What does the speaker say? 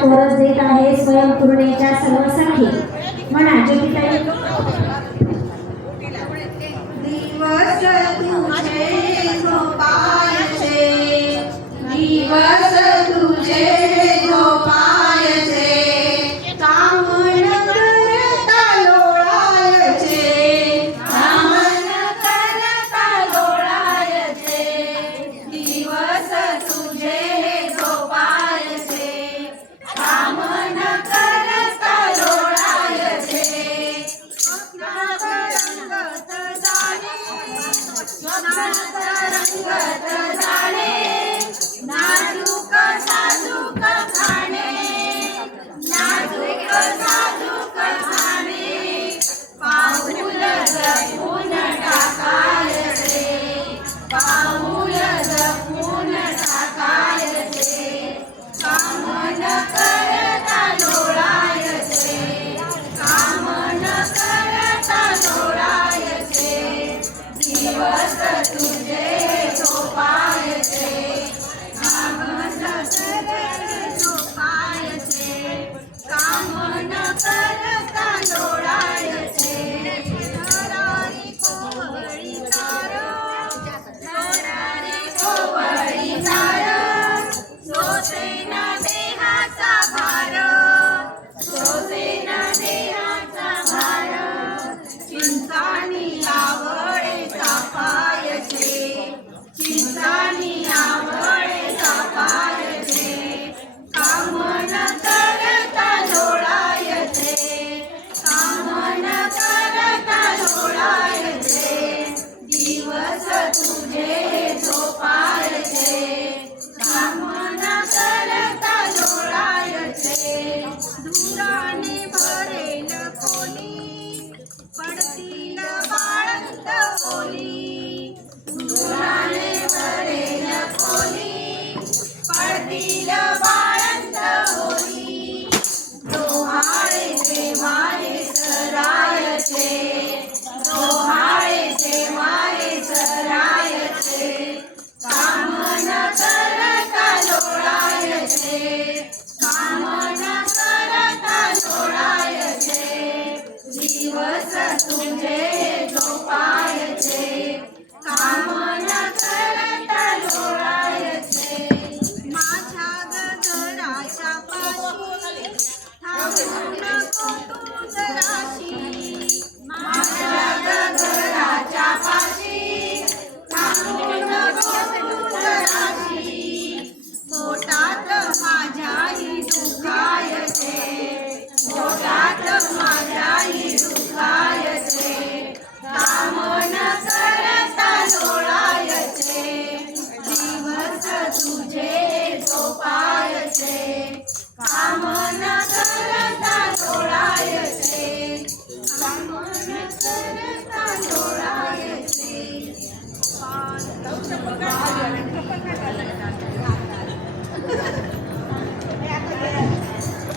Chorus देत आहे स्वयंपूर्णेच्या सर्वसाठी म्हणा ज्योतिताई. रंगत झाले. नाजूक साजूक força Jesus.